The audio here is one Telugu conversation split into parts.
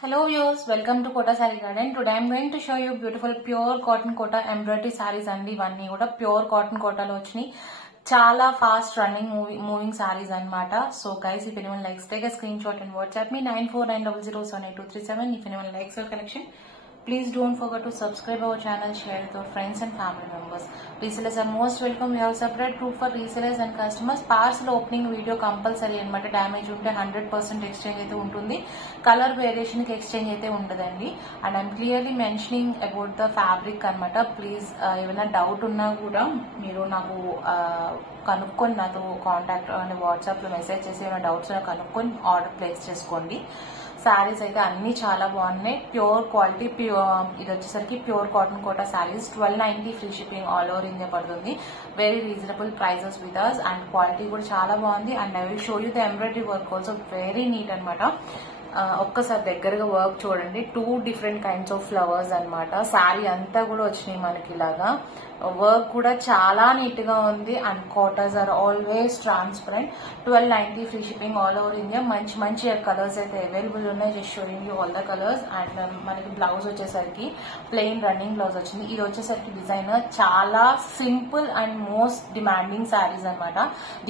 Hello viewers, welcome to Kota Saree Garden. Today I am going to show you beautiful pure cotton kota embroidery sarees and ఇవన్నీ కూడా ప్యూర్ కాటన్ కోటాలో వచ్చినాయి. చాలా ఫాస్ట్ రన్నింగ్ మూవింగ్ సారీస్ అన్నమాట. So guys, if anyone likes, take a screenshot and WhatsApp me 9490078237. If anyone likes your collection, please don't forget to subscribe our channel, share with your friends and family members. Resellers are most welcome. We have separate group for resellers and customers. Parcel opening video compulsory annamata. Damage unte 100% exchange aithe untundi. Color variation ki exchange aithe undadandi. And I am clearly mentioning about the fabric annamata. Please evana doubt unna kuda meeru naku కనుక్కొని నాతో కాంటాక్ట్ అని వాట్సాప్లో మెసేజ్ చేసి ఏమైనా డౌట్స్ కనుక్కొని ఆర్డర్ ప్లేస్ చేసుకోండి. శారీస్ అయితే అన్ని చాలా బాగున్నాయి. ప్యూర్ క్వాలిటీ ఇది వచ్చేసరికి pure cotton Kota sarees 1290 free shipping all over India పడుతుంది. Very reasonable prices with us and quality కూడా చాలా బాగుంది. And I will show you the embroidery work also very neat అనమాట. ఒక్కసారి దగ్గరగా వర్క్ చూడండి. 2 డిఫరెంట్ కైండ్స్ ఆఫ్ ఫ్లవర్స్ అనమాట. శారీ అంతా కూడా వచ్చినాయి మనకి ఇలాగా. వర్క్ కూడా చాలా నీట్ గా ఉంది and Kotas are always transparent. 1290 free shipping all over India. మంచి మంచి కలర్స్ అయితే అవైలబుల్ ఉన్నాయి. Just showing you all the colours. And మనకి బ్లౌజ్ వచ్చేసరికి ప్లెయిన్ రన్నింగ్ బ్లౌజ్ వచ్చింది. ఇది వచ్చేసరికి డిజైనర్ చాలా simple and most demanding sarees అనమాట.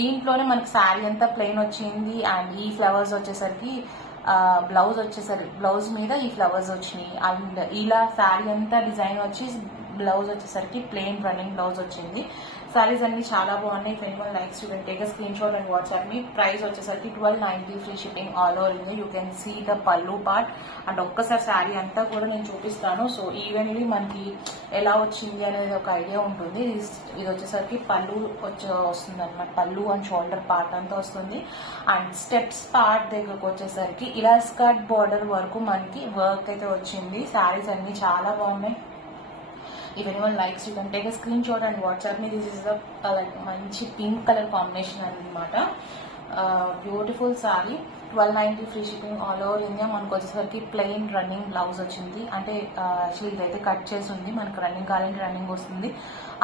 దీంట్లోనే మనకి శారీ అంతా ప్లెయిన్ వచ్చింది అండ్ ఈ ఫ్లవర్స్ వచ్చేసరికి బ్లౌజ్ మీద ఈ ఫ్లవర్స్ వచ్చినాయి. అండ్ ఇలా శారీ అంతా డిజైన్ వచ్చి బ్లౌజ్ వచ్చేసరికి ప్లెయిన్ రన్నింగ్ బ్లౌజ్ వచ్చింది. సారీస్ అన్ని చాలా బాగున్నాయి. If anyone likes you can take a screen shot and WhatsApp me. Price వచ్చేసరికి 1290 free shipping all over India. You can see the pallu part and ఒక్కసారి శారీ అంతా కూడా నేను చూపిస్తాను. సో ఈవెన్లీ మనకి ఎలా వచ్చింది అనేది ఒక ఐడియా ఉంటుంది. ఇది వచ్చేసరికి పల్లు వస్తుంది అనమాట. పల్లు అండ్ షోల్డర్ పార్ట్ అంతా వస్తుంది. అండ్ స్టెప్స్ పార్ట్ దగ్గరకు వచ్చేసరికి ఇలా స్కర్ట్ బార్డర్ వరకు మనకి వర్క్ అయితే వచ్చింది. శారీస్ అన్ని చాలా బాగున్నాయి. If anyone likes, you can take a screenshot and WhatsApp me. This is the manchi pink color combination annamata. Beautiful saree. 1290 free shipping all over India. మనకు వచ్చేసరికి ప్లెయిన్ రన్నింగ్ బ్లౌజ్ వచ్చింది. అంటే యాక్చువల్లీ ఇదైతే కట్ చేసి ఉంది. మనకు రన్నింగ్ కావాలంటే రన్నింగ్ వస్తుంది.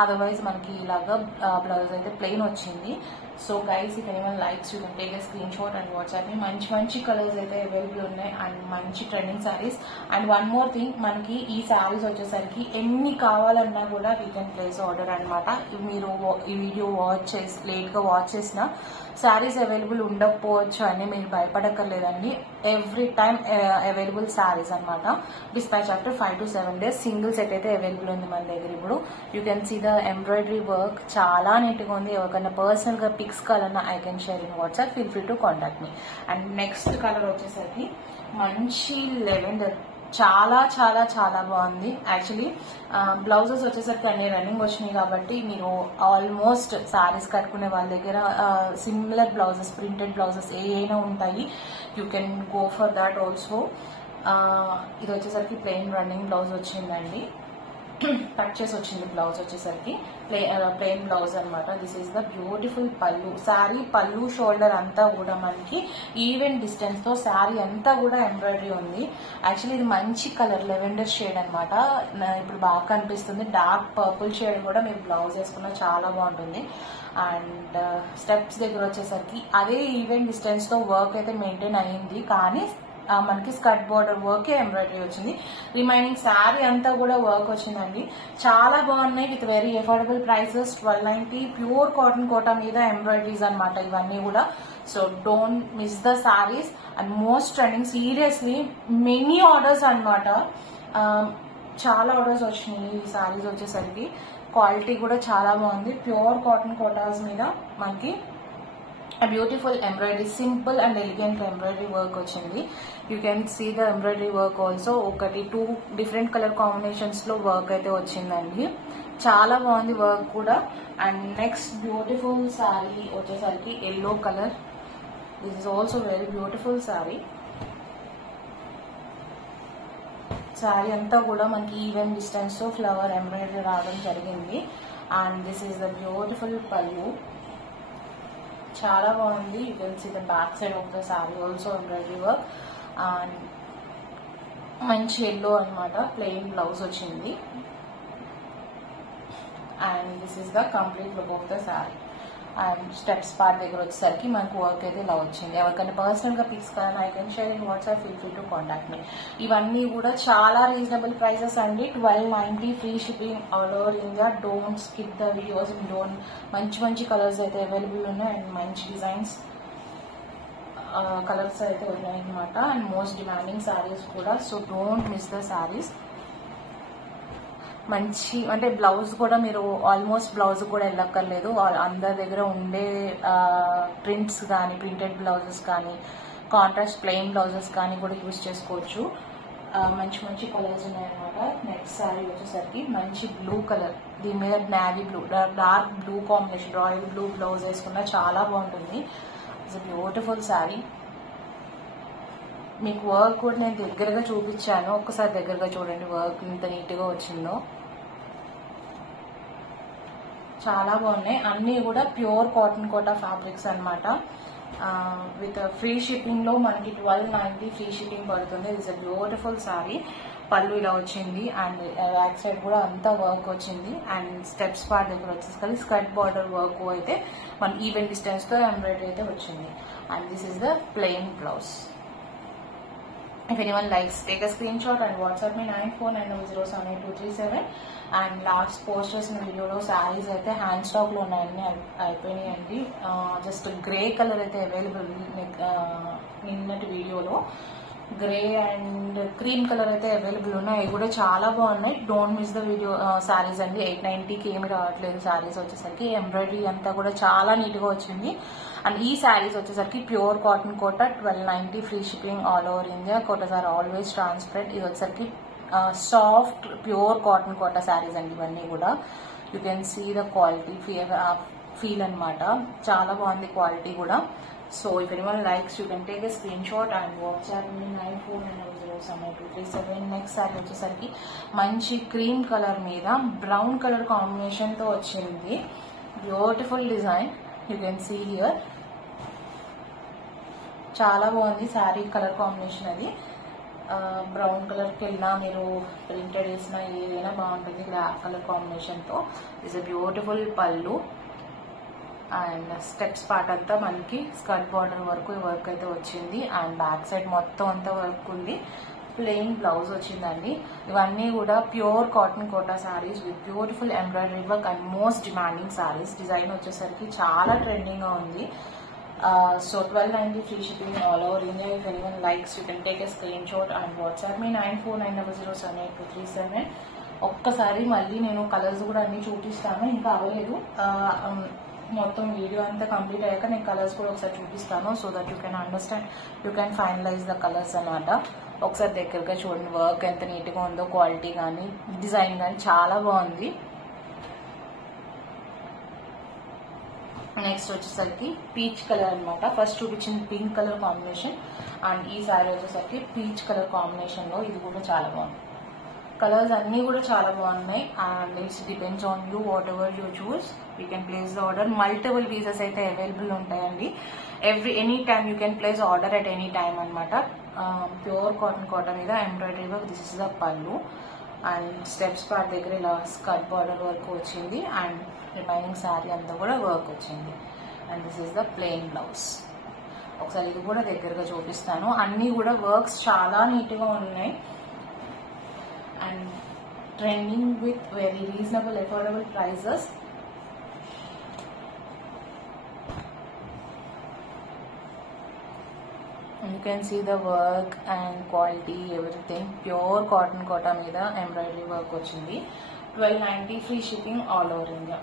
అదర్వైజ్ మనకి ఇలాగా బ్లౌజ్ అయితే ప్లెయిన్ వచ్చింది. So guys, if anyone likes you can take a screen shot and WhatsApp me. మంచి మంచి కలర్స్ అయితే అవైలబుల్ ఉన్నాయి అండ్ మంచి trending sarees. And one more thing, మనకి ఈ సారీస్ వచ్చేసరికి ఎన్ని కావాలన్నా కూడా వీ కెన్ ప్లేస్ ఆర్డర్ అనమాట. మీరు ఈ వీడియో లేట్ గా వాచ్ చేసిన సారీస్ అవైలబుల్ ఉండకపోవచ్చు అని మీరు భయపడక్కర్లేదండి. ఎవ్రీ టైమ్ అవైలబుల్ సారీస్ అనమాట. Dispatch after 5 to 7 days. Single set అయితే అవైలబుల్ ఉంది మన దగ్గర ఇప్పుడు. You can see the embroidery work చాలా నీట్ గా ఉంది. ఎవరికైనా పర్సనల్ గా పిక్స్ కావాలన్నా I can share in WhatsApp. Feel free to contact me. And next colour వచ్చేసరికి మంచి లెవెండర్. చాలా చాలా చాలా బాగుంది. యాక్చువల్లీ బ్లౌజెస్ వచ్చేసరికి అన్ని రన్నింగ్ వచ్చినాయి కాబట్టి మీరు ఆల్మోస్ట్ సారీస్ కట్టుకునే వాళ్ళ దగ్గర సిమిలర్ బ్లౌజెస్, ప్రింటెడ్ బ్లౌజెస్ ఏవైనా ఉంటాయి. You can go for that also. ఇది వచ్చేసరికి ప్లెయిన్ రన్నింగ్ బ్లౌజ్ వచ్చిందండి. కట్ చేసి వచ్చింది బ్లౌజ్ వచ్చేసరికి ప్లెయిన్ బ్లౌజ్ అనమాట. దిస్ ఈస్ ద బ్యూటిఫుల్ పల్లు. శారీ పల్లు షోల్డర్ అంతా కూడా మనకి ఈవెన్ డిస్టెన్స్ తో శారీ అంతా కూడా ఎంబ్రాయిడరీ ఉంది. యాక్చువల్లీ ఇది మంచి కలర్ లెవెండర్ షేడ్ అనమాట. ఇప్పుడు బాగా కనిపిస్తుంది. డార్క్ పర్పుల్ షేడ్ కూడా మీరు బ్లౌజ్ వేసుకున్నా చాలా బాగుంటుంది. అండ్ స్టెప్స్ దగ్గర వచ్చేసరికి అదే ఈవెన్ డిస్టెన్స్ తో వర్క్ అయితే మెయింటైన్ అయ్యింది. కానీ మనకి స్కర్ట్ బోర్డర్ వర్క్ ఎంబ్రాయిడరీ వచ్చింది. రిమైనింగ్ శారీ అంతా కూడా వర్క్ వచ్చిందండి. చాలా బాగున్నాయి with very affordable prices. 1290 pure cotton Kota మీద ఎంబ్రాయిడరీస్ అనమాట ఇవన్నీ కూడా. So don't miss the sarees and most trending. Seriously many orders అనమాట. చాలా ఆర్డర్స్ వచ్చినాయి ఈ సారీస్ వచ్చేసరికి. క్వాలిటీ కూడా చాలా బాగుంది. ప్యూర్ కాటన్ కోటాస్ మీద మనకి beautiful embroidery, simple and elegant embroidery work వచ్చింది. You can see the embroidery work also. 2 different colour combinations లో వర్క్ అయితే వచ్చిందండి. చాలా బాగుంది వర్క్ కూడా. అండ్ నెక్స్ట్ బ్యూటిఫుల్ శారీ వచ్చేసరికి yellow colour. This is also very beautiful saree. Saree అంతా కూడా మనకి ఈవెన్ డిస్టెన్స్ తో ఫ్లవర్ ఎంబ్రాయిడరీ రావడం జరిగింది. And this is the beautiful pallu. చాలా బాగుంది. You can see the back side of the saree also embroidery work. And మంచి ఎల్లో అనమాట. ప్లెయిన్ బ్లౌజ్ వచ్చింది. And this is the complete look of the saree. And steps part దగ్గర వచ్చేసరికి మనకు వర్క్ అయితే ఇలా వచ్చింది. ఎవరికైనా పర్సనల్గా పిక్స్ కానీ I can share in WhatsApp, feel free to contact మీ. ఇవన్నీ కూడా చాలా రీజనబుల్ ప్రైసెస్ అండి. 1290 free shipping all over India. Don't skip the videos. మంచి మంచి కలర్స్ అయితే అవైలబుల్ ఉన్నాయి అండ్ మంచి డిజైన్స్ కలర్స్ అయితే ఉన్నాయి అనమాట. అండ్ మోస్ట్ డిమాండింగ్ శారీస్ కూడా. So don't miss the saris. మంచి అంటే బ్లౌజ్ కూడా మీరు ఆల్మోస్ట్ బ్లౌజ్ కూడా వెళ్ళక్కర్లేదు. అందరి దగ్గర ఉండే ప్రింట్స్ కానీ, ప్రింటెడ్ బ్లౌజెస్ కానీ, కాంట్రాస్ట్ ప్లెయిన్ బ్లౌజెస్ కానీ కూడా యూజ్ చేసుకోవచ్చు. మంచి మంచి కలర్స్ ఉన్నాయన్నమాట. నెక్స్ట్ శారీ వచ్చేసరికి మంచి బ్లూ కలర్, దీని మీద navy blue, dark blue combination, royal blue blouse వేసుకున్నా చాలా బాగుంటుంది. It's beautiful sari. మీకు వర్క్ కూడా నేను దగ్గరగా చూపించాను, ఒక్కసారి దగ్గరగా చూడండి వర్క్ ఇంత నీట్గా వచ్చిందో. చాలా బాగున్నాయి. అన్నీ కూడా ప్యూర్ కాటన్ కోటా ఫ్యాబ్రిక్స్ అనమాట. విత్ ఫ్రీ షిప్పింగ్ లో మనకి 1290 ఫ్రీ షిప్పింగ్ పడుతుంది. It's a beautiful sari. పళ్ళు ఇలా వచ్చింది అండ్ బ్యాక్ సైడ్ కూడా అంతా వర్క్ వచ్చింది. అండ్ స్టెప్స్ పార్ట్ దగ్గర వచ్చేసరికి స్కర్ట్ బార్డర్ వర్క్ అయితే మన ఈవెన్ డిస్టెన్స్ తో ఎంబ్రాయిడరీ అయితే వచ్చింది. And this is the plain blouse. If anyone likes, take a screenshot and WhatsApp me 9490078237. And last post చేసిన వీడియోలో శారీస్ అయితే హ్యాండ్ స్టాక్ లో ఉన్నాయని అయిపోయినాయండి. జస్ట్ గ్రే కలర్ అయితే అవైలబుల్ నిన్నటి వీడియోలో. గ్రే అండ్ క్రీమ్ కలర్ అయితే అవైలబుల్ ఉన్నాయి. అవి కూడా చాలా బాగున్నాయి. Don't miss the video. Saris అండి 890కి ఏమి రావట్లేదు. శారీస్ వచ్చేసరికి ఎంబ్రాయిడరీ అంతా కూడా చాలా నీట్ గా వచ్చింది. అండ్ ఈ శారీస్ వచ్చేసరికి pure cotton Kota 1290 free shipping all over India. Kotas are always transparent. ఇది వచ్చేసరికి soft pure cotton Kota sarees అండి ఇవన్నీ కూడా. You can see the quality feel అనమాట. చాలా బాగుంది క్వాలిటీ కూడా. So if anyone likes you can take a screen shot and WhatsApp me 9490078237. Next sari వచ్చేసరికి మంచి క్రీమ్ కలర్ మీద బ్రౌన్ కలర్ కాంబినేషన్ తో వచ్చింది. Beautiful design you can see here. చాలా బాగుంది శారీ కలర్ కాంబినేషన్. అది బ్రౌన్ కలర్కి వెళ్ళినా మీరు ప్రింటెడ్ వేసినా ఏదైనా బాగుంటుంది కలర్ కాంబినేషన్తో. ఇట్స్ ఎ బ్యూటిఫుల్ పళ్ళు అండ్ స్టెప్స్ పార్ట్ అంతా మనకి స్కర్ట్ బార్డర్ వరకు వర్క్ అయితే వచ్చింది. అండ్ బ్యాక్ సైడ్ మొత్తం అంతా వర్క్ ఉంది. ప్లెయిన్ బ్లౌజ్ వచ్చిందండి. ఇవన్నీ కూడా pure cotton Kota sarees with beautiful embroidery work and most demanding sarees. Design వచ్చేసరికి చాలా ట్రెండింగ్ గా ఉంది. So 1290 free shipping all over India. If anyone likes, you can take a screenshot and WhatsApp me 9490078237. ఒక్కసారి మళ్ళీ నేను కలర్స్ కూడా అన్ని చూపిస్తాను. ఇంకా అవ్వలేదు, మొత్తం వీడియో అంతా కంప్లీట్ అయ్యాక నేను కలర్స్ కూడా ఒకసారి చూపిస్తాను. So that you can understand, you can finalise the colours అనమాట. ఒకసారి దగ్గరగా చూడండి వర్క్ ఎంత నీట్గా ఉందో, క్వాలిటీ కానీ డిజైన్ కానీ చాలా బాగుంది. నెక్స్ట్ వచ్చేసరికి పీచ్ కలర్ అనమాట. ఫస్ట్ చూపించింది పింక్ కలర్ కాంబినేషన్ అండ్ ఈ శారీ వచ్చేసరికి పీచ్ కలర్ కాంబినేషన్ లో ఇది కూడా చాలా బాగుంది. కలర్స్ అన్ని కూడా చాలా బాగున్నాయి. And it's depends on you, what ever you choose you can place the order. Multiple pieces అయితే అవైలబుల్ ఉంటాయండి. Any time you can place order at any time అనమాట. ప్యూర్ కాటన్ కాటన్ మీద embroidery work. This is the పళ్ళు అండ్ స్టెప్స్ పార్ట్ దగ్గర ఇలా స్కర్ట్ బార్డర్ వర్క్ వచ్చింది అండ్ రిమైనింగ్ శారీ అంతా కూడా వర్క్ వచ్చింది. And this is the plain blouse. ఒకసారి ఇది కూడా దగ్గరగా చూపిస్తాను. అన్ని కూడా వర్క్స్ చాలా నీట్ గా ఉన్నాయి and trending with very reasonable affordable prices. You can see the work and quality, everything. Pure cotton Kota మీద ఎంబ్రాయిడరీ వర్క్ వచ్చింది. 1290 free shipping all over India.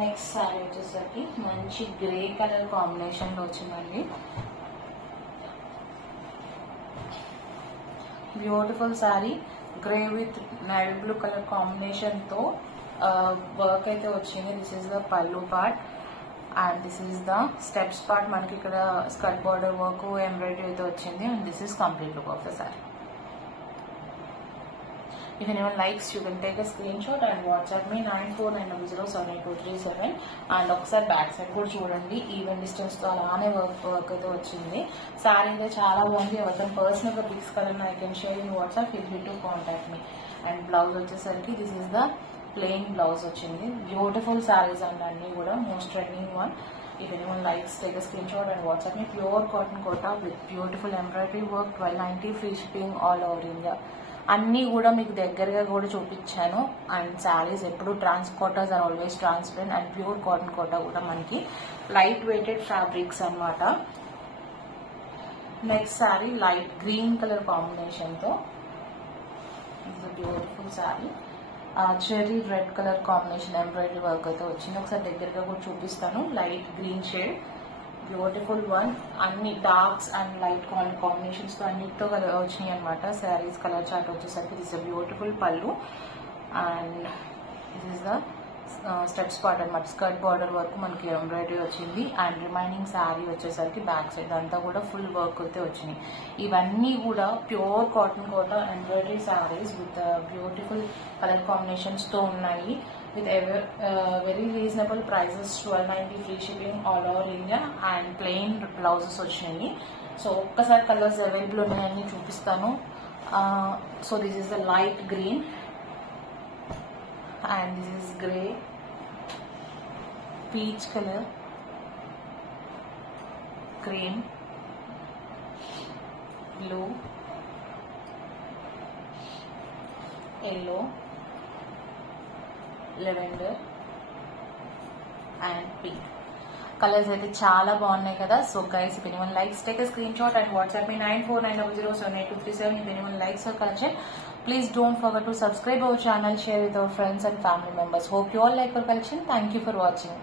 Next sari వచ్చేసరికి మంచి గ్రే కలర్ కాంబినేషన్ లో వచ్చిందండి. Beautiful saree. Grey with navy blue colour combination తో వర్క్ అయితే వచ్చింది. This is the pallu part and this is the steps part. మనకి ఇక్కడ స్కర్ట్ బార్డర్ వర్క్ ఎంబ్రాయిడరీ అయితే వచ్చింది and this is complete look of the saree. If anyone likes, you can take a screenshot and WhatsApp me 9490078237. And ఒకసారి బ్యాక్ సైడ్ కూడా చూడండి. ఈవెన్ డిస్టెన్స్ తో అలానే వర్క్ అయితే వచ్చింది. శారీ అయితే చాలా బాగుంది. ఎవరితో పర్సనల్ గా pics colour I can share in WhatsApp, feel free to contact me. And blouse వచ్చేసరికి this is the plain blouse వచ్చింది. బ్యూటిఫుల్ శారీస్ అండి అన్ని కూడా, most trending one. If anyone likes, take a screenshot and WhatsApp me. Pure cotton kota with beautiful embroidery work, 1290 free shipping all over India. అన్నీ కూడా మీకు దగ్గరగా కూడా చూపించాను. అండ్ శారీస్ ఎప్పుడు Kotas are always transparent and pure cotton Kota కూడా మనకి లైట్ వెయిటెడ్ ఫ్యాబ్రిక్స్ అన్నమాట. Next saree light green colour కాంబినేషన్తో, beautiful saree. Cherry red colour combination embroidery work అయితే వచ్చింది. ఒకసారి దగ్గరగా కూడా చూపిస్తాను. Light green shade, beautiful one. అన్ని డార్క్స్ అండ్ లైట్ కాంబినేషన్స్ తో అన్నిటితో వచ్చినాయి అనమాట. శారీస్ కలర్ చార్ట్ వచ్చేసరికి దిస్ బ్యూటిఫుల్ పళ్ళు and this is the steps part అనమాట. స్కర్ట్ బార్డర్ వరకు మనకి ఎంబ్రాయిడరీ వచ్చింది అండ్ రిమైనింగ్ శారీ వచ్చేసరికి బ్యాక్ సైడ్ అంతా కూడా ఫుల్ వర్క్ అయితే వచ్చినాయి. ఇవన్నీ కూడా pure cotton Kota embroidery sarees with beautiful colour combinations తో ఉన్నాయి. with very reasonable prices, 1290 free shipping all over India and plain blouses వచ్చాయి. సో ఒక్కసారి కలర్స్ అవైలబుల్ ఉన్నాయని చూపిస్తాను. So this is the light green and this is grey, peach color, cream, blue, yellow, lavender and pink. Colours అయితే చాలా బాగున్నాయి కదా. So guys, if anyone likes, take a screenshot and WhatsApp me 9490078237. if anyone likes our collection, please don't forget to subscribe our channel, share with our friends and family members. Hope you all like our collection. Thank you for watching.